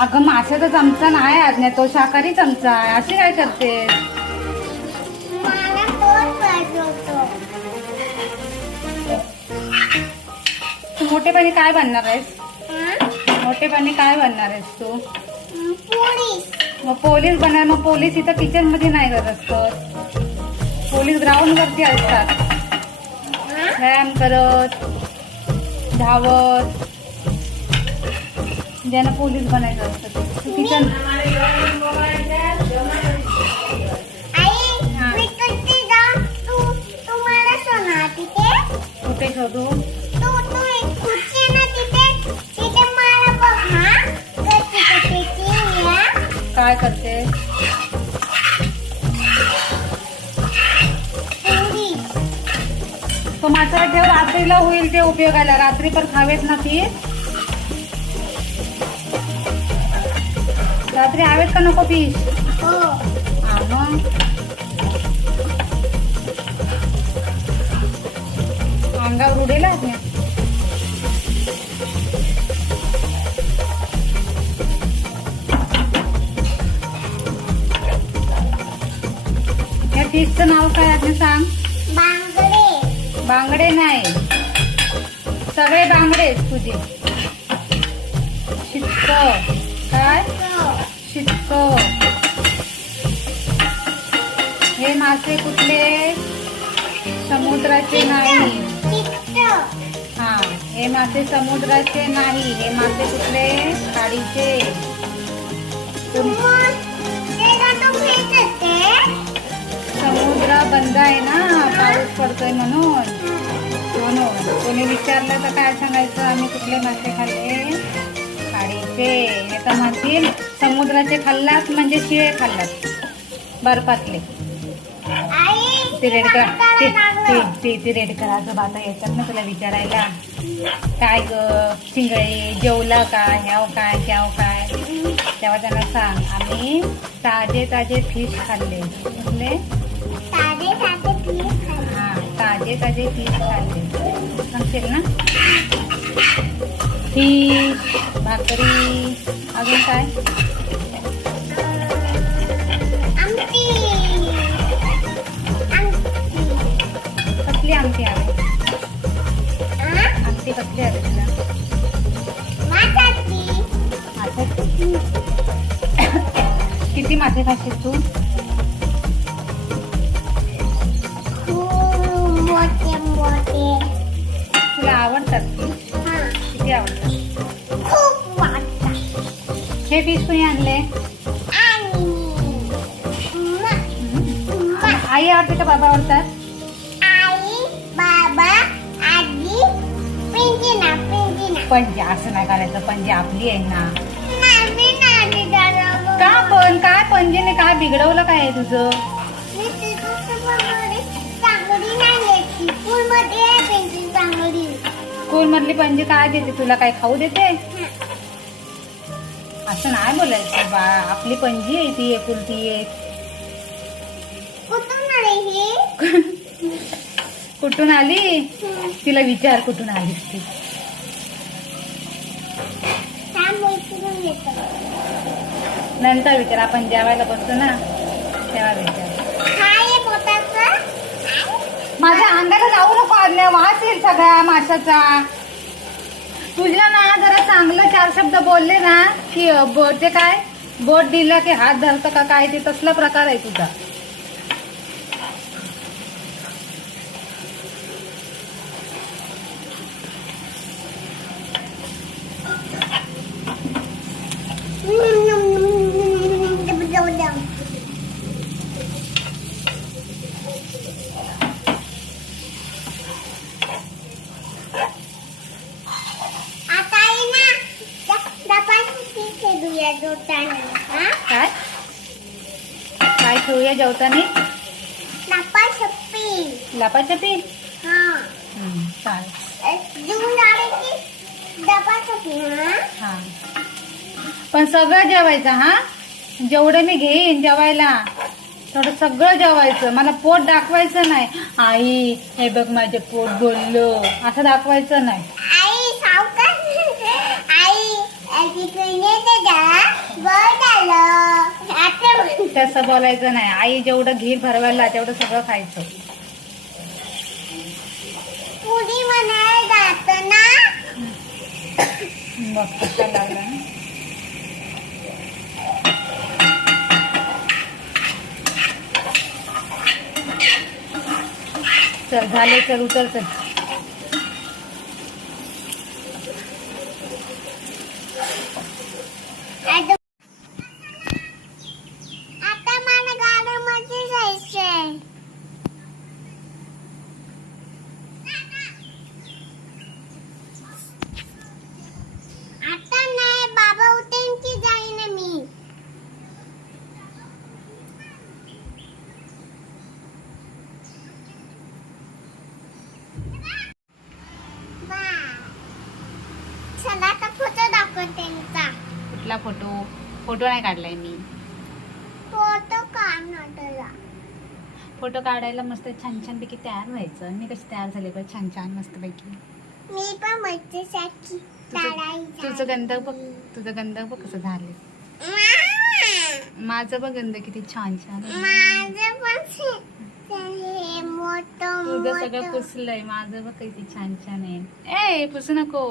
अगं माशाचा चमचा नाही आज्ञा तो शाकाहारी चमचा आहे. अशी काय करते तू मोठेपणी काय बनणार आहेस? मोठेपणी काय बनणार आहेस तू? मग पोलीस बनणार मग पोलीस इथं किचनमध्ये नाही करत तर पोलीस ग्राउंड वरती असतात? व्यायाम करत धावत. ज्यांना पोलीस बनायचं असतं. किचन कुठे शोधू? काय करते? तो मासा ठेव रात्रीला होईल ते उपयोगाला. रात्री पण खावेत ना ती. रात्री हवेत का नको फिश हो. अंगावर उडेल आज मी. या फिशचं नाव काय आहे सांग. बांगडे. बांगडे नाही. सगळे बांगडे तुझे. शिक्क काय. शिक्क हे मासे कुठले? समुद्राचे नाही. हा हे मासे समुद्राचे नाही. हे मासे कुठले? खाडीचे. समुद्र बंद आहे ना? पाऊस पडतोय म्हणून. हो म्हणून कोणी विचारलं तर काय सांगायचं? आम्ही कुठले मासे खाल्ले? खाडीचे हे तर म्हणतील समुद्राचे खाल्लात म्हणजे शिळे खाल्लात बर्फातले. आई ते ते. ते- ते ते येतात ना तुला विचारायला. काय ग? चिंगळे जेवला काय? ह्याव काय? त्याव काय? तेव्हा त्यांना सांग. आम्ही ताजे ताजे फिश खाल्ले. कुठले. हा ताजे ताजे फिश खाल्ले. सांगशील ना? फिश भाकरी अजून काय? कसली आमटी हवी? आमटी कसली हवी तुला? किती मासे खाशील तू? मोठे मोठे. हे फिश कोणी आणले. आई आवडते का बाबा आवडतात? आई बाबा आजी पिंजिना पिंजिना पणजी असं नाही करायचं पणजी आपली आहे ना. का पण? काय पणजीने काय बिघडवलं काय आहे तुझं? स्कूल मधली पणजी काय देते? तुला काय खाऊ देते? असं नाही बोलायचं बा आपली पणजी आहे ती एकुलती एक कुठून आली ही? कुठून आली? तिला विचार कुठून आली ती. नंतर विचार आपण जेवायला बसतो ना तेव्हा विचार. माझ्या अंगाला लावू नको वास येईल सगळ्या माशाचा. तुझ्या ना जरा चांगलं चार शब्द बोलले ना की बोट ते काय बोट दिला की हात धरतं का काय ते तसला प्रकार आहे तुझा आता आहे ना डबाची खेळूया जोटाने हा काय? काय ठेवूया जेवताना? लपाछपी हा. हा? हा. पण सगळं जेवायचं हा? जेवढं मी घेईन जेवायला थोडं सगळं जेवायचं. मला पोट दाखवायचं नाही. आई हे बघ माझे पोट बोललो असं दाखवायचं नाही आई सावकाश आई अशी कळले तर झाला बरं झालं आता म्हण. तसं बोलायचं नाही. आई जेवढं घी भरवायला तेवढं सगळं खायचं. पुरी म्हणायला जात ना? बघ कसा लागला ना चल झाले चल उतर चल आता आता मला गाडीमध्ये जायचंय आता नाही बाबा उठेन की जाईन मी बाय. चला आता फोटो दाखवते त्यांचा कुठला फोटो? फोटो नाही काढलाय मी. फोटो काढणार फोटो काढायला मस्त छान छान पैकी तयार व्हायचं. मी कशी तयार झाले बघ छान छान मस्त पैकी मी पण मच्छीसाठी तुझं तुझं गंध बघ तुझं गंध बघ कसं झाले माझं बघ गंध किती छान छान. माझं पण हे तुझं सगळं. पुसलंय. माझं बघ किती छान छान आहे. ए पुसू नको.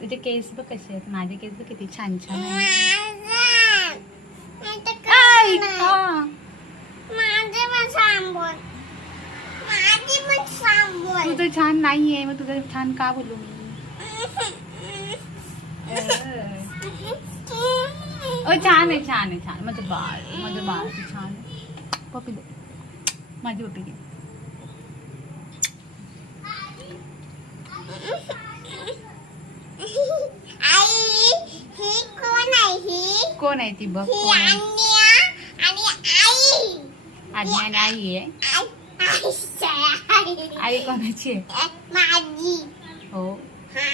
तुझे केस बघ कसे आहेत. माझे केस बघ किती छान छान नाही नाही. तुझं छान नाहीये. मग तुझं छान का बोलू मी? छान आहे छान आहे छान माझं बाळ माझं बाळ छान आहे. पपी दे. माझी पपी घे आई ही कोण आहे ही? कोण आहे ती बघ ही कोण आहे? अन्या आणि आई. आज्ञा आणि आई आहे. आई आई आई कोणाची आहे? माझी. हो. हा.